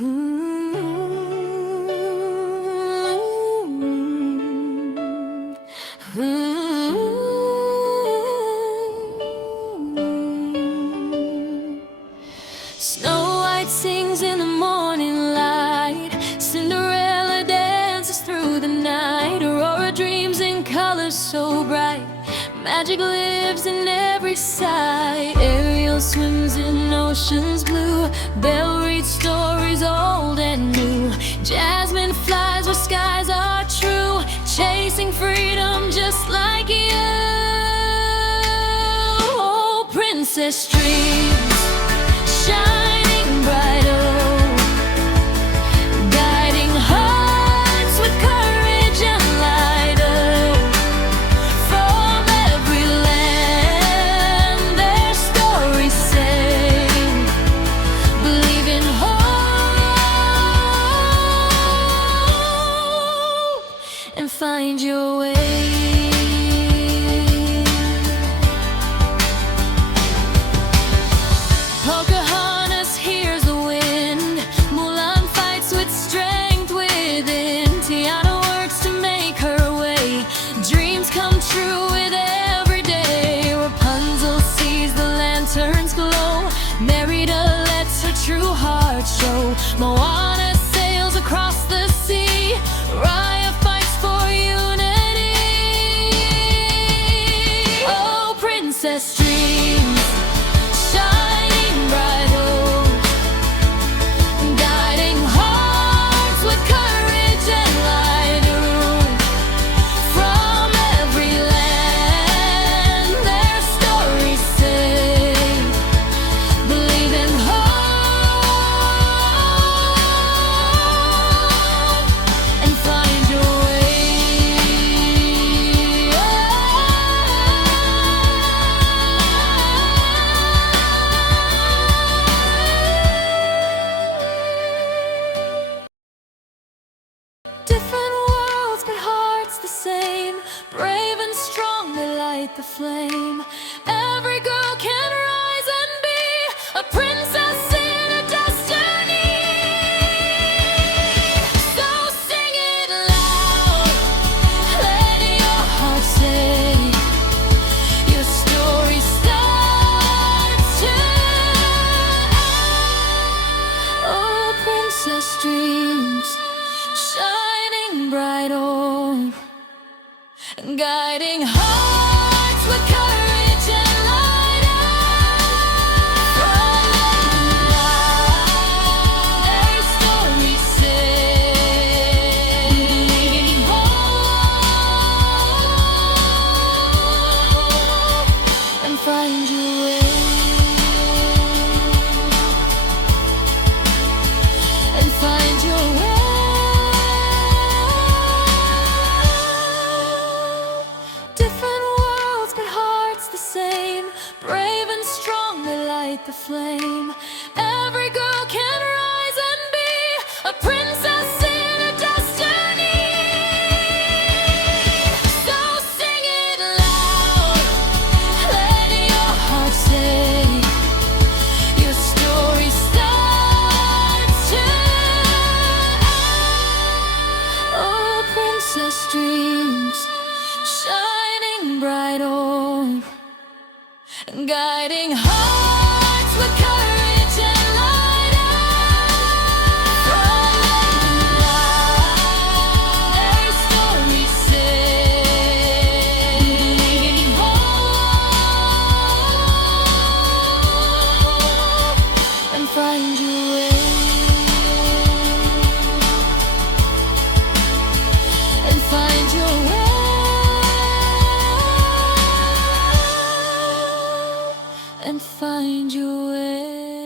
Snow White sings in the morning light, Cinderella dances through the night, Aurora dreams in colors so bright, magic lives in every sight. Ariel swims in oceans blue, Belle reads stories old and new, Jasmine flies where skies are true, chasing freedom just like you. Oh, princess dreams, shining bright, oh, guiding hearts with courage and light, oh, from every land their stories say, believe in hope and find your way. Pocahontas hears the wind, Mulan fights with strength within, Tiana works to make her way, dreams come true with every day. Rapunzel sees the lanterns glow, Merida lets her true heart show, Moana sails across the sea, Raya fights for unity. Oh, princess dreams, shining bright, oh, guiding hearts with courage and light, oh, from every land their stories say, believe in hope and find your way. Different worlds, but hearts the same. Brave and strong, they light the flame. Every girl can rise and be a princess in her destiny. So sing it loud, let your heart say, your story starts tonight. Oh, princess dreams, shining bright, oh, guiding hearts with courage and light, oh, from every story say, believe in hope and find your way, and find your way. Different worlds, but hearts the same. Brave and strong, they light the flame. Every girl can rise and be a princess in her destiny. So sing it loud, let your heart say, your story starts tonight. Oh, princess dreams, shining bright, oh, guiding hearts with courage and light, oh, from their stories say, believe in hope and find your way, and find your way, and find your way.